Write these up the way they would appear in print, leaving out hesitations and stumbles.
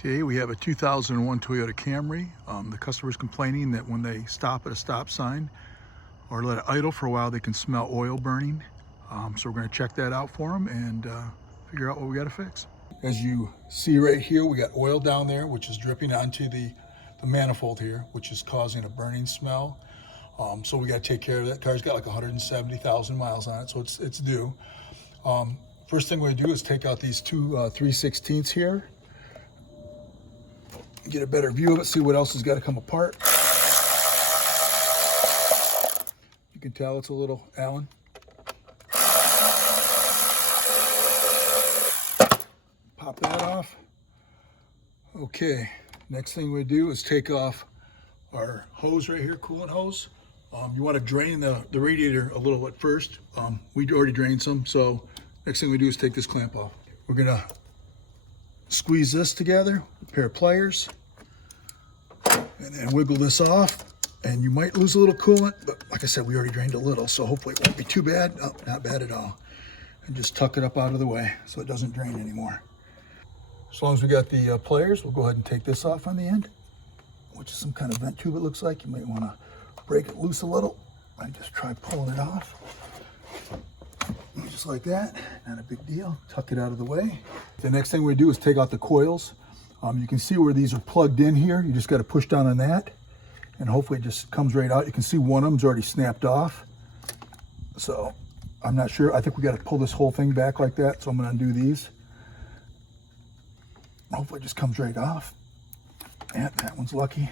Today we have a 2001 Toyota Camry. The customer's complaining that when they stop at a stop sign or let it idle for a while, they can smell oil burning. So we're going to check that out for them and figure out what we got to fix. As you see right here, we got oil down there, which is dripping onto the manifold here, which is causing a burning smell. So we got to take care of that. Car's got like 170,000 miles on it, so it's due. First thing we're going to do is take out these two 3/16 here. Get a better view of it, see what else has got to come apart. You can tell it's a little Allen. Pop that off. Okay, next thing we do is take off our hose right here, coolant hose. You want to drain the radiator a little bit first. We already drained some, so next thing we do is take this clamp off. We're gonna squeeze this together with a pair of pliers and then wiggle this off, and you might lose a little coolant, but like I said, we already drained a little, so hopefully it won't be too bad. Oh, not bad at all. And just tuck it up out of the way so it doesn't drain anymore. As long as we got the pliers, we'll go ahead and take this off on the end, which is some kind of vent tube it looks like. You might want to break it loose a little and just try pulling it off. Just like that, not a big deal. Tuck it out of the way. The next thing we do is take out the coils. You can see where these are plugged in here. You just got to push down on that and hopefully it just comes right out. You can see one of them's already snapped off. So I'm not sure. I think we got to pull this whole thing back like that. So I'm going to undo these. Hopefully it just comes right off. And that one's lucky.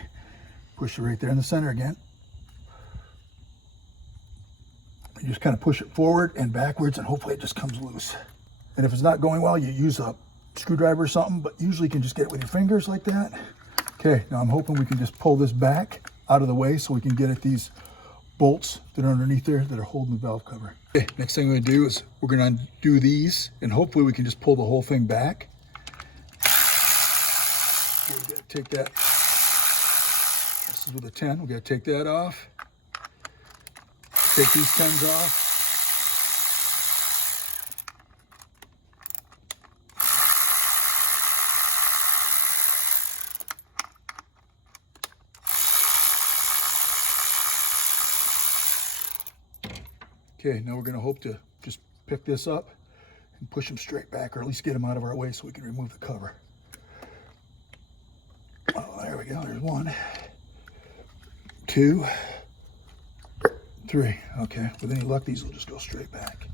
Push it right there in the center again. You just kind of push it forward and backwards and hopefully it just comes loose. And if it's not going well, you use a screwdriver or something, but usually you can just get it with your fingers like that. Okay, now I'm hoping we can just pull this back out of the way so we can get at these bolts that are underneath there that are holding the valve cover. Okay, next thing we're gonna do is we're gonna undo these and hopefully we can just pull the whole thing back. Okay, we gotta take that. This is with a 10, we gotta take that off. Take these 10s off. Okay, now we're going to hope to just pick this up and push them straight back, or at least get them out of our way so we can remove the cover. Oh, there we go. There's one, two, three. Okay, with any luck, these will just go straight back.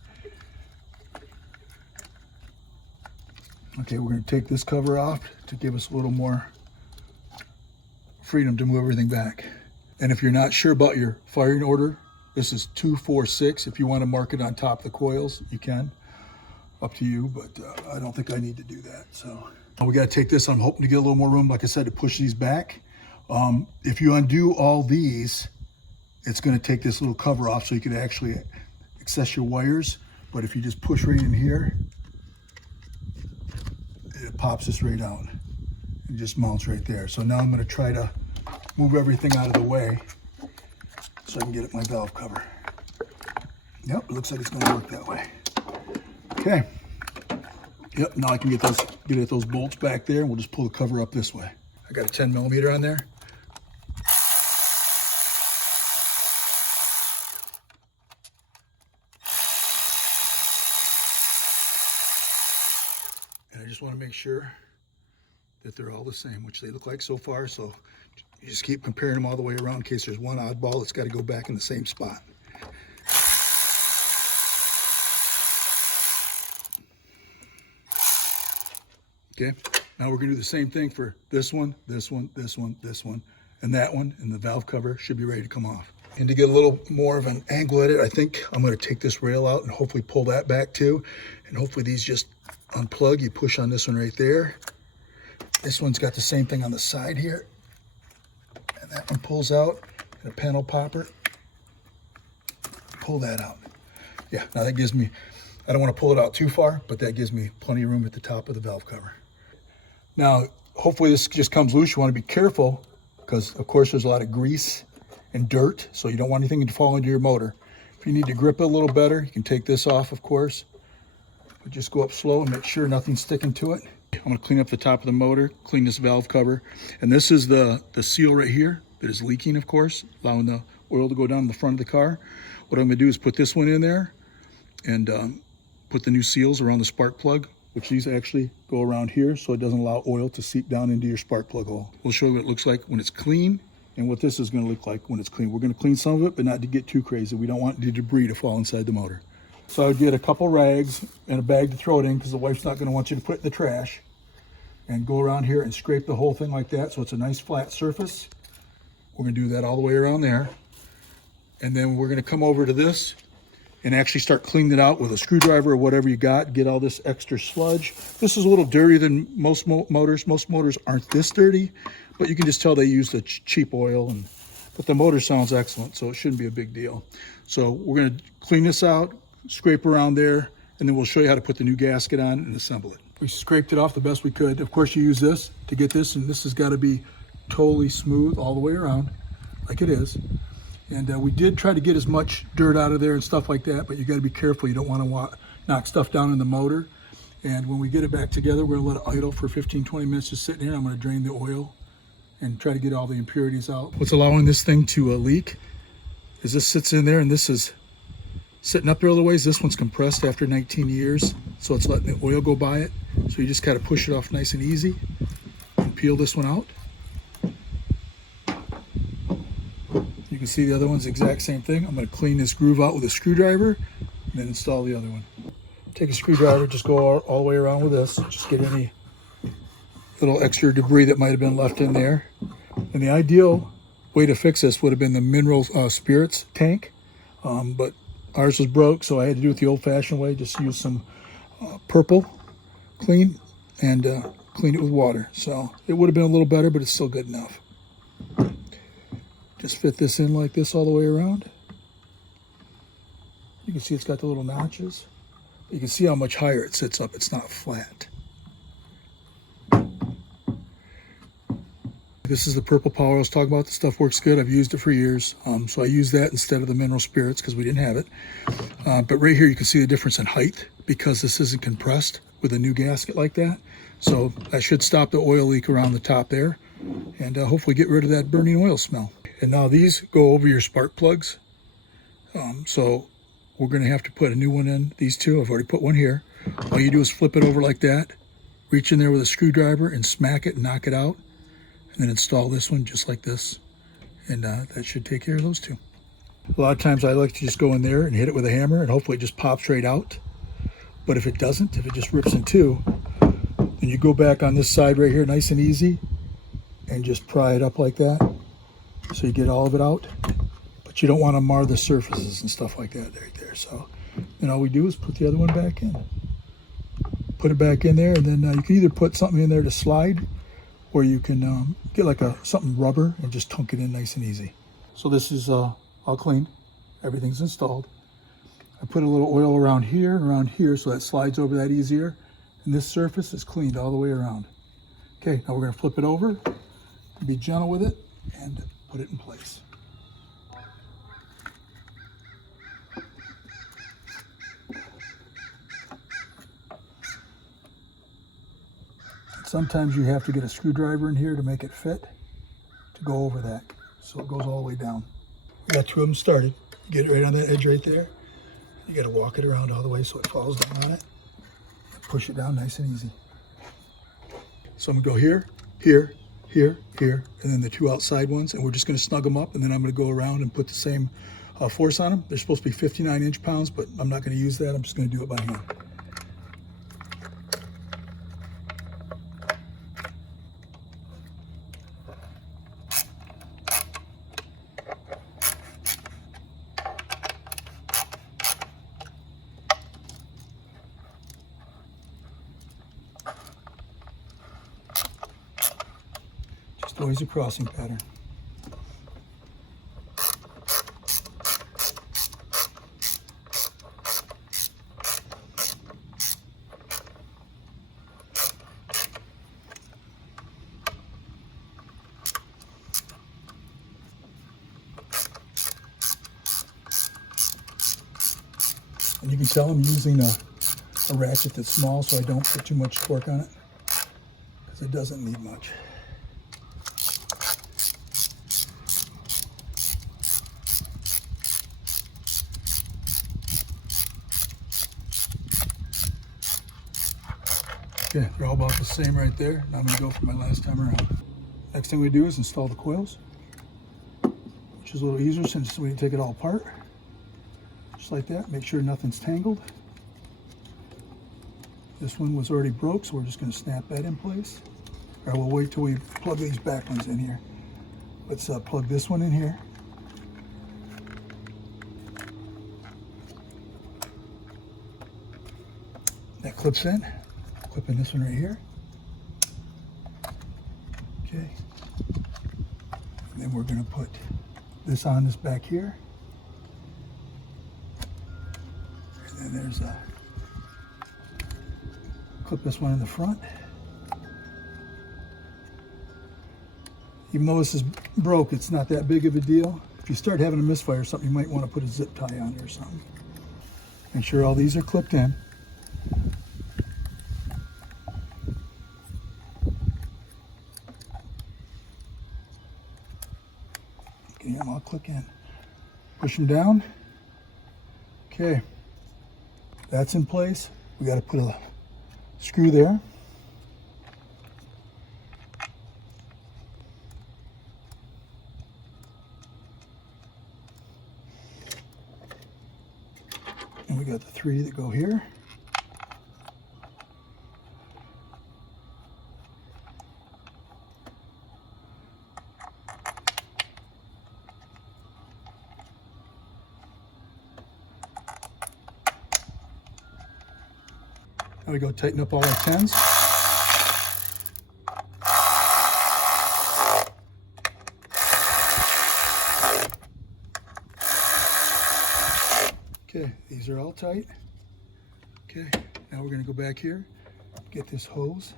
Okay, we're going to take this cover off to give us a little more freedom to move everything back. And if you're not sure about your firing order, this is 246. If you want to mark it on top of the coils, you can. Up to you, but I don't think I need to do that. So we got to take this. I'm hoping to get a little more room, like I said, to push these back. If you undo all these, it's going to take this little cover off so you can actually access your wires. But if you just push right in here, it pops this right out. It just mounts right there. So now I'm going to try to move everything out of the way so I can get at my valve cover. Yep, it looks like it's going to work that way. Okay. Yep, now I can get at those bolts back there, and we'll just pull the cover up this way. I got a 10 millimeter on there. And I just want to make sure that they're all the same, which they look like so far. So you just keep comparing them all the way around in case there's one oddball that's got to go back in the same spot. Okay, now we're going to do the same thing for this one, this one, this one, this one, and that one, and the valve cover should be ready to come off. And to get a little more of an angle at it, I think I'm going to take this rail out and hopefully pull that back too. And hopefully these just unplug. You push on this one right there. This one's got the same thing on the side here. And that one pulls out, and a panel popper. Pull that out. Yeah, now that gives me, I don't want to pull it out too far, but that gives me plenty of room at the top of the valve cover. Now, hopefully this just comes loose. You want to be careful because, of course, there's a lot of grease and dirt, so you don't want anything to fall into your motor. If you need to grip it a little better, you can take this off, of course. But just go up slow and make sure nothing's sticking to it. I'm going to clean up the top of the motor, clean this valve cover. And this is the seal right here that is leaking, of course, allowing the oil to go down the front of the car. What I'm going to do is put this one in there and put the new seals around the spark plug, which these actually go around here so it doesn't allow oil to seep down into your spark plug hole. We'll show you what it looks like when it's clean and what this is going to look like when it's clean. We're going to clean some of it, but not to get too crazy. We don't want the debris to fall inside the motor. So I would get a couple rags and a bag to throw it in because the wife's not going to want you to put it in the trash. And go around here and scrape the whole thing like that so it's a nice flat surface. We're going to do that all the way around there. And then we're going to come over to this and actually start cleaning it out with a screwdriver or whatever you got. Get all this extra sludge. This is a little dirtier than most motors. Most motors aren't this dirty, but you can just tell they use the cheap oil. But the motor sounds excellent, so it shouldn't be a big deal. So we're going to clean this out, scrape around there, and then we'll show you how to put the new gasket on and assemble it. We scraped it off the best we could. Of course, you use this to get this, and this has got to be totally smooth all the way around, like it is. And we did try to get as much dirt out of there and stuff like that, but you got to be careful. You don't want to knock stuff down in the motor. And when we get it back together, we're going to let it idle for 15-20 minutes just sitting here. I'm going to drain the oil and try to get all the impurities out. What's allowing this thing to leak is this sits in there, and this is sitting up there all the ways. This one's compressed after 19 years, so it's letting the oil go by it. So you just got to push it off nice and easy and peel this one out. You can see the other one's the exact same thing. I'm going to clean this groove out with a screwdriver and then install the other one. Take a screwdriver, just go all the way around with this. Just get any little extra debris that might have been left in there. And the ideal way to fix this would have been the mineral spirits tank, but ours was broke, so I had to do it the old-fashioned way. Just use some purple clean and clean it with water. So it would have been a little better, but it's still good enough. Just fit this in like this all the way around. You can see it's got the little notches. You can see how much higher it sits up. It's not flat. This is the purple power I was talking about. The stuff works good. I've used it for years. So I use that instead of the mineral spirits because we didn't have it. But right here you can see the difference in height because this isn't compressed with a new gasket like that. So I should stop the oil leak around the top there and hopefully get rid of that burning oil smell. And now these go over your spark plugs. So we're going to have to put a new one in. These two, I've already put one here. All you do is flip it over like that, reach in there with a screwdriver and smack it and knock it out. And then install this one just like this. And that should take care of those two. A lot of times I like to just go in there and hit it with a hammer and hopefully it just pops right out. But if it doesn't, if it just rips in two, then you go back on this side right here nice and easy and just pry it up like that. So you get all of it out. But you don't want to mar the surfaces and stuff like that right there. So then all we do is put the other one back in. Put it back in there, and then you can either put something in there to slide, or you can get like something rubber and just tunk it in nice and easy. So this is all clean. Everything's installed. I put a little oil around here and around here so that slides over that easier. And this surface is cleaned all the way around. Okay, now we're going to flip it over, be gentle with it, and put it in place. Sometimes you have to get a screwdriver in here to make it fit, to go over that, so it goes all the way down. We got two of them started. You get it right on that edge right there. You got to walk it around all the way so it falls down on it. Push it down nice and easy. So I'm going to go here, here, here, here, and then the two outside ones, and we're just going to snug them up, and then I'm going to go around and put the same force on them. They're supposed to be 59 inch-pounds, but I'm not going to use that. I'm just going to do it by hand. Always a crossing pattern. And you can tell I'm using a ratchet that's small so I don't put too much torque on it. It doesn't need much. Okay, they're all about the same right there. Now I'm going to go for my last time around. Next thing we do is install the coils, which is a little easier since we take it all apart. Just like that, make sure nothing's tangled. This one was already broke, so we're just going to snap that in place. All right, we'll wait till we plug these back ones in here. Let's plug this one in here. That clips in. Clipping this one right here. Okay. And then we're going to put this on this back here. And then there's a clip this one in the front. Even though this is broke, it's not that big of a deal. If you start having a misfire or something, you might want to put a zip tie on it or something. Make sure all these are clipped in. Get them all click in. Push them down. Okay, that's in place. We got to put a screw there. And we got the 3 that go here. Now we go tighten up all our 10s. Okay, these are all tight. Okay, now we're going to go back here, get this hose,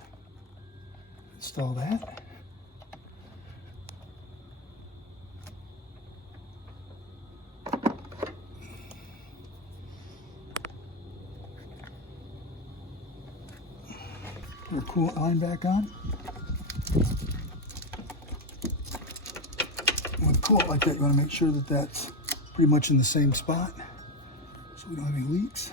install that. Put our coolant line back on. With coolant like that, you want to make sure that that's pretty much in the same spot so we don't have any leaks.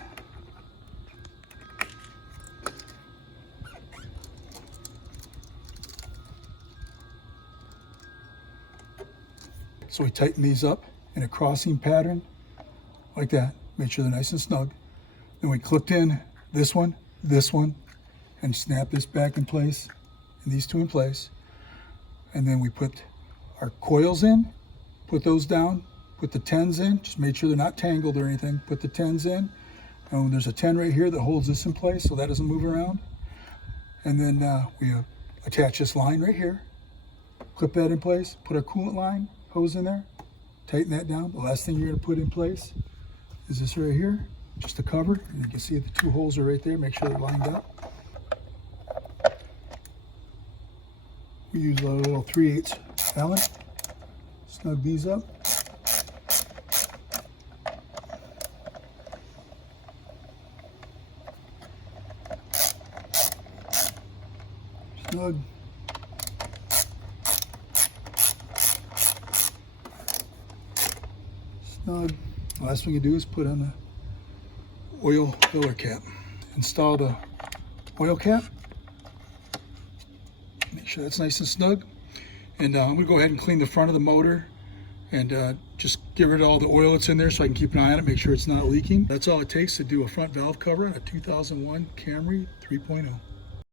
So we tighten these up in a crossing pattern like that. Make sure they're nice and snug. Then we clipped in this one, and snap this back in place, and these 2 in place. And then we put our coils in, put those down, put the 10s in, just make sure they're not tangled or anything. Put the 10s in, and there's a 10 right here that holds this in place so that doesn't move around. And then we attach this line right here, clip that in place, put our coolant line hose in there, tighten that down. The last thing you're going to put in place is this right here, just a cover. And you can see the 2 holes are right there. Make sure they're lined up. We use a little 3/8 Allen. Snug these up. Snug. Snug. The last thing you do is put on the oil filler cap. Install the oil cap. Make sure that's nice and snug. And I'm going to go ahead and clean the front of the motor and just get rid of all the oil that's in there so I can keep an eye on it, make sure it's not leaking. That's all it takes to do a front valve cover on a 2001 Camry 3.0.